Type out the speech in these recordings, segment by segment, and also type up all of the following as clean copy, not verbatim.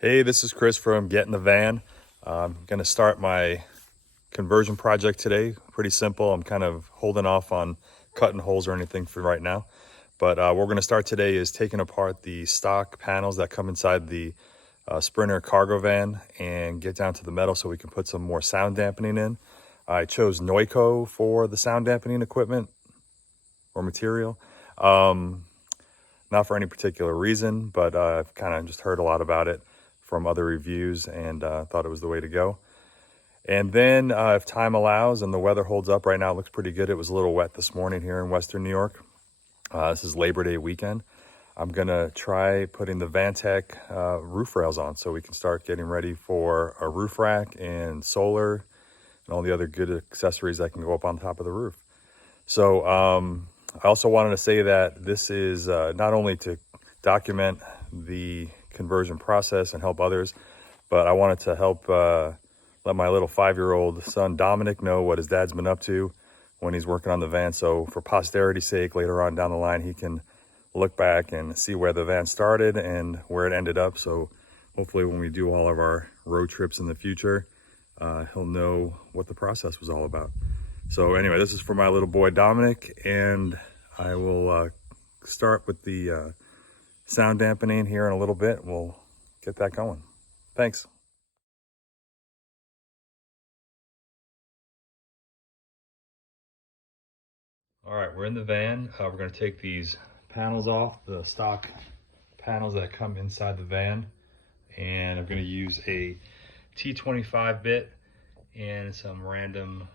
Hey, this is Chris from Get in the Van. I'm going to start my conversion project today. Pretty simple. I'm kind of holding off on cutting holes or anything for right now. But what we're going to start today is taking apart the stock panels that come inside the Sprinter cargo van and get down to the metal so we can put some more sound dampening in. I chose Noico for the sound dampening equipment or material. Not for any particular reason, but I've kind of just heard a lot about it from other reviews and thought it was the way to go. And then if time allows and the weather holds up, right now it looks pretty good. It was a little wet this morning here in Western New York. This is Labor Day weekend. I'm gonna try putting the Vantech roof rails on so we can start getting ready for a roof rack and solar and all the other good accessories that can go up on top of the roof. So I also wanted to say that this is not only to document the conversion process and help others, but I wanted to help let my little 5-year-old son Dominic know what his dad's been up to when he's working on the van. So for posterity's sake, later on down the line, he can look back and see where the van started and where it ended up. So hopefully when we do all of our road trips in the future, he'll know what the process was all about. So anyway, this is for my little boy Dominic, and I will start with the sound dampening here in a little bit. We'll get that going. Thanks. All right, we're in the van. We're going to take these panels off, the stock panels that come inside the van, and I'm going to use a T25 bit and some random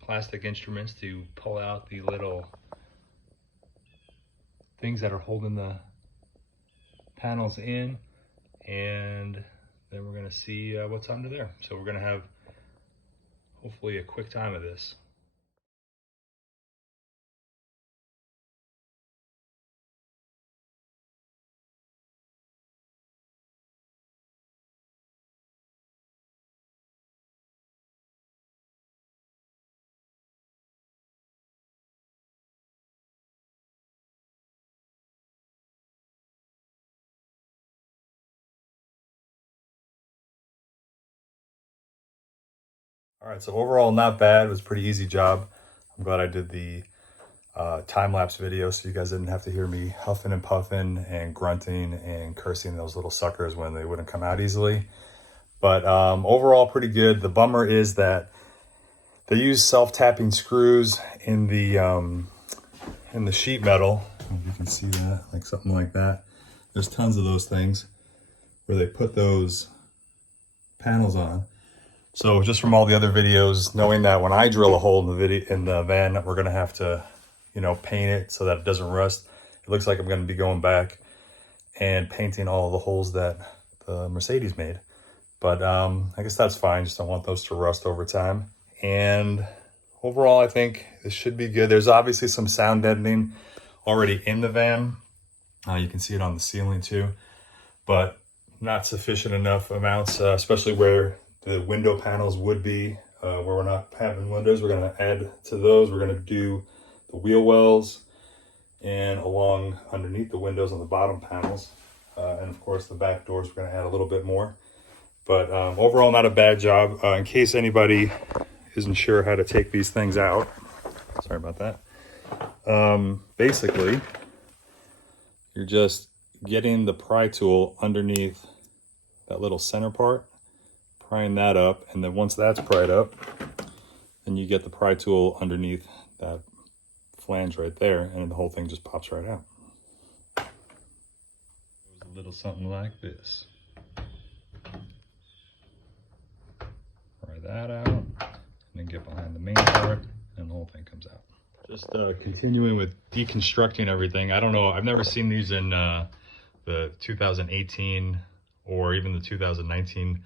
plastic instruments to pull out the little things that are holding the panels in, and then we're going to see what's under there. So we're going to have hopefully a quick time of this. All right, so overall not bad. It was a pretty easy job. I'm glad I did the time-lapse video so you guys didn't have to hear me huffing and puffing and grunting and cursing those little suckers when they wouldn't come out easily. But overall pretty good. The bummer is that they use self-tapping screws in the sheet metal. You can see that, like something like that. There's tons of those things where they put those panels on. So just from all the other videos, knowing that when I drill a hole in the van, we're gonna have to, paint it so that it doesn't rust. It looks like I'm gonna be going back and painting all the holes that the Mercedes made. But I guess that's fine. Just don't want those to rust over time. And overall, I think this should be good. There's obviously some sound deadening already in the van. You can see it on the ceiling too, but not sufficient enough amounts, especially where the window panels would be, where we're not having windows. We're gonna add to those. We're gonna do the wheel wells and along underneath the windows on the bottom panels. And of course the back doors, we're gonna add a little bit more. But overall, not a bad job. In case anybody isn't sure how to take these things out, sorry about that. Basically, you're just getting the pry tool underneath that little center part, prying that up, and then once that's pried up, then you get the pry tool underneath that flange right there, and the whole thing just pops right out. It was a little something like this. Pry that out, and then get behind the main part, and the whole thing comes out. Just continuing with deconstructing everything. I don't know, I've never seen these in the 2018 or even the 2019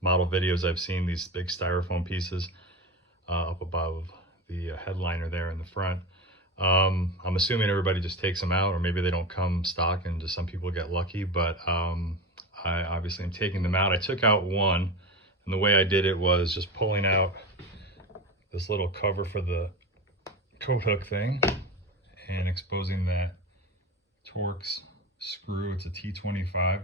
model videos. I've seen these big styrofoam pieces up above the headliner there in the front. I'm assuming everybody just takes them out, or maybe they don't come stock and just some people get lucky, but I obviously am taking them out. I took out one, and the way I did it was just pulling out this little cover for the coat hook thing and exposing that Torx screw. It's a T25.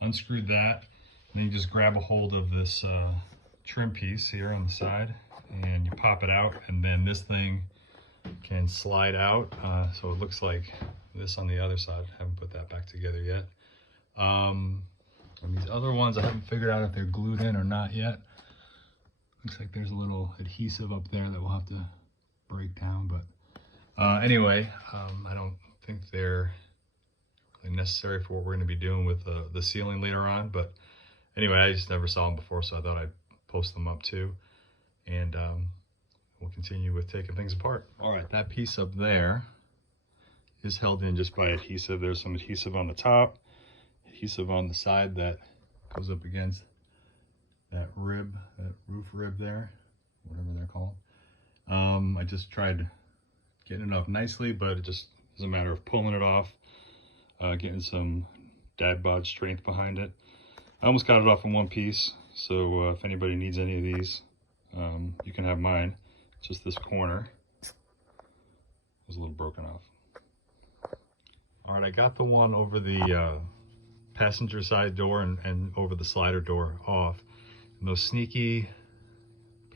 unscrewed that, and then you just grab a hold of this trim piece here on the side, and you pop it out, and then this thing can slide out. So it looks like this on the other side. I haven't put that back together yet. And these other ones, I haven't figured out if they're glued in or not yet. Looks like there's a little adhesive up there that we'll have to break down, but anyway, I don't think they're really necessary for what we're going to be doing with the ceiling later on. But anyway, I just never saw them before, so I thought I'd post them up too, and we'll continue with taking things apart. All right, that piece up there is held in just by adhesive. There's some adhesive on the top, adhesive on the side that goes up against that rib, that roof rib there, whatever they're called. I just tried getting it off nicely, but it just is a matter of pulling it off, getting some dad bod strength behind it. I almost got it off in one piece, so if anybody needs any of these, you can have mine. Just this corner was a little broken off. All right, I got the one over the passenger side door and over the slider door off. And those sneaky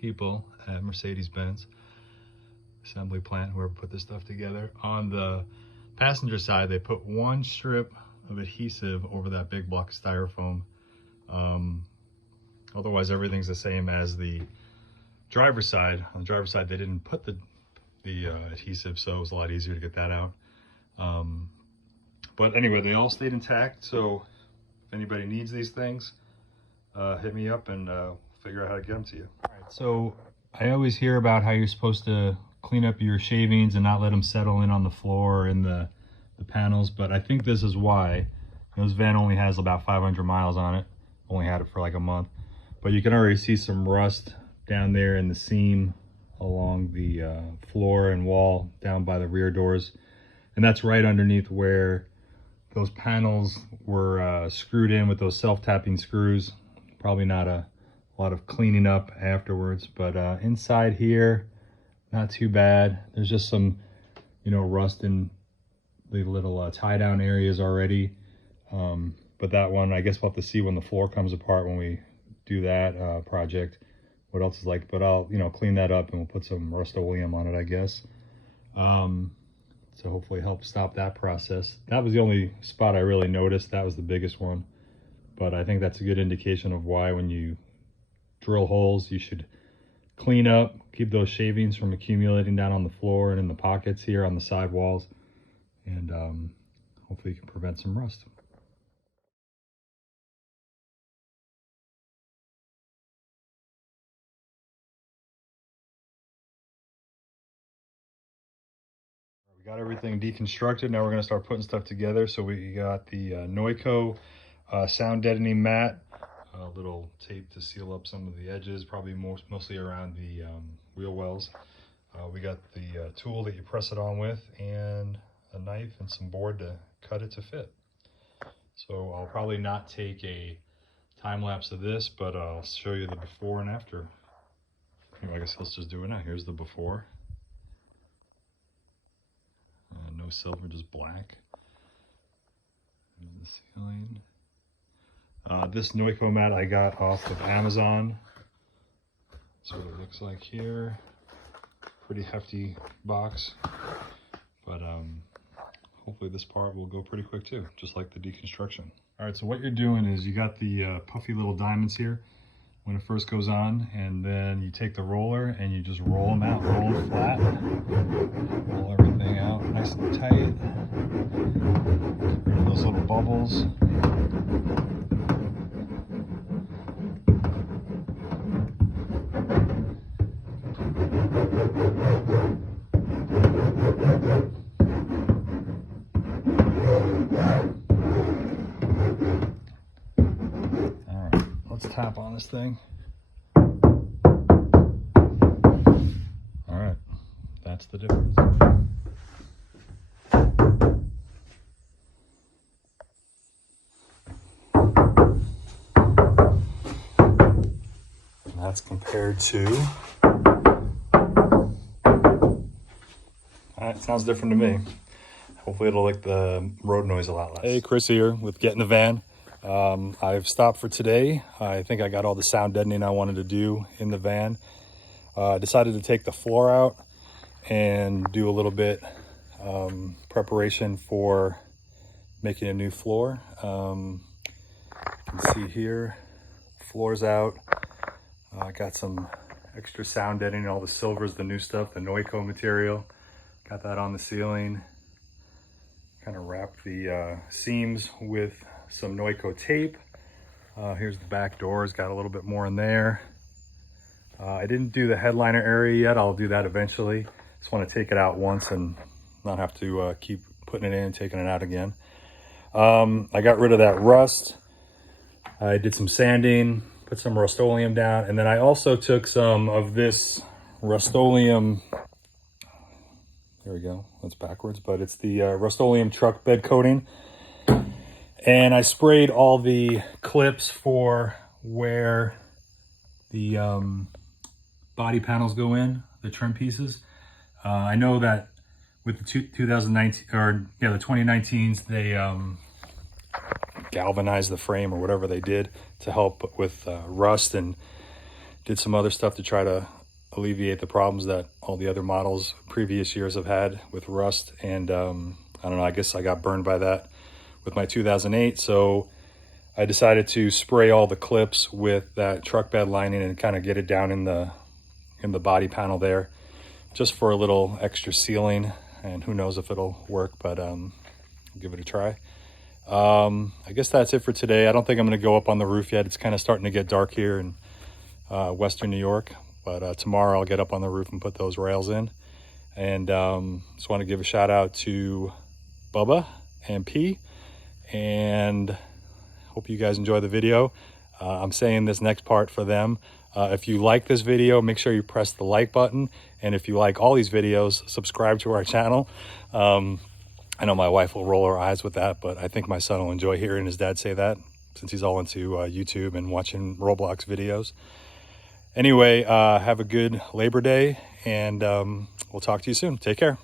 people at Mercedes-Benz assembly plant, whoever put this stuff together, on the passenger side, they put one strip of adhesive over that big block of styrofoam. Otherwise, everything's the same as the driver's side. On the driver's side, they didn't put the adhesive, so it was a lot easier to get that out. But anyway, they all stayed intact, so if anybody needs these things, hit me up and figure out how to get them to you. All right, so I always hear about how you're supposed to clean up your shavings and not let them settle in on the floor or in the panels, but I think this is why. This van only has about 500 miles on it. Only had it for like a month, but you can already see some rust down there in the seam along the floor and wall down by the rear doors, and that's right underneath where those panels were screwed in with those self-tapping screws. Probably not a lot of cleaning up afterwards, but inside here, not too bad. There's just some, rust in the little tie-down areas already. But that one, I guess we'll have to see when the floor comes apart when we do that project, what else is like. But I'll, clean that up and we'll put some Rust-Oleum on it, I guess. So hopefully help stop that process. That was the only spot I really noticed. That was the biggest one. But I think that's a good indication of why when you drill holes, you should clean up, keep those shavings from accumulating down on the floor and in the pockets here on the side walls. And hopefully you can prevent some rust. We got everything deconstructed. Now we're going to start putting stuff together. So we got the Noico sound deadening mat, a little tape to seal up some of the edges, probably mostly around the wheel wells. We got the tool that you press it on with, and a knife and some board to cut it to fit. So I'll probably not take a time lapse of this, but I'll show you the before and after. Anyway, I guess let's just do it now. Here's the before. No silver, just black. There's the ceiling. This Noico mat I got off of Amazon. That's what it looks like here. Pretty hefty box, but hopefully this part will go pretty quick too, just like the deconstruction. All right, so what you're doing is you got the puffy little diamonds here when it first goes on, and then you take the roller and you just roll them out, roll them flat, roll everything out nice and tight, get rid of those little bubbles. All right, let's tap on this thing. All right, that's the difference. And that's compared to, it sounds different to me. Hopefully it'll like the road noise a lot less. Hey, Chris here with Get in the Van. I've stopped for today. I think I got all the sound deadening I wanted to do in the van. Decided to take the floor out and do a little bit preparation for making a new floor. You can see here, floor's out. I got some extra sound deadening, all the silver's the new stuff, the Noico material. Got that on the ceiling. Kind of wrapped the seams with some Noico tape. Here's the back doors, got a little bit more in there. I didn't do the headliner area yet. I'll do that eventually. Just want to take it out once and not have to keep putting it in and taking it out again. I got rid of that rust. I did some sanding, put some Rust-Oleum down, and then I also took some of this Rust-Oleum, there we go, that's backwards, but it's the Rust-Oleum truck bed coating. And I sprayed all the clips for where the body panels go in, the trim pieces. I know that with the 2019, or yeah, the 2019s, they galvanized the frame or whatever they did to help with rust, and did some other stuff to try to alleviate the problems that all the other models previous years have had with rust. And I don't know, I guess I got burned by that with my 2008. So I decided to spray all the clips with that truck bed lining and kind of get it down in the body panel there, just for a little extra sealing. And who knows if it'll work, but I'll give it a try. I guess that's it for today. I don't think I'm going to go up on the roof yet. It's kind of starting to get dark here in Western New York, but tomorrow I'll get up on the roof and put those rails in. And just want to give a shout out to Bubba and P, and hope you guys enjoy the video. I'm saying this next part for them. If you like this video, make sure you press the like button. And if you like all these videos, subscribe to our channel. I know my wife will roll her eyes with that, but I think my son will enjoy hearing his dad say that, since he's all into YouTube and watching Roblox videos. Anyway, have a good Labor Day, and we'll talk to you soon. Take care.